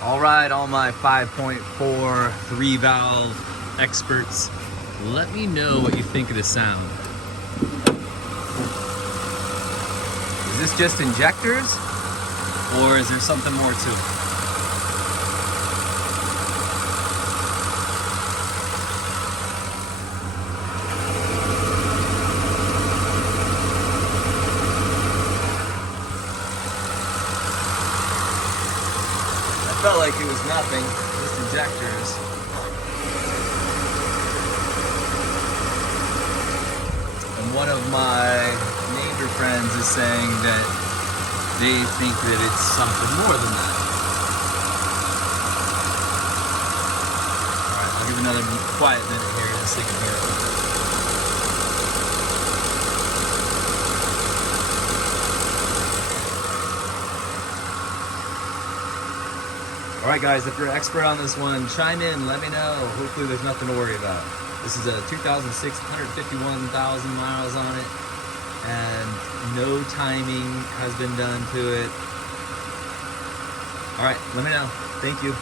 All right, all my 5.4 3-valve experts, let me know what you think of the sound. Is this just injectors, or is there something more to it? I felt like it was nothing, just injectors. And one of my neighbor friends is saying that they think that it's something more than that. Alright, I'll give another quiet minute here just so you can hear it. Alright guys, if you're an expert on this one, chime in, let me know. Hopefully there's nothing to worry about. This is a 2006, 151,000 miles on it, and no timing has been done to it. Alright, let me know. Thank you.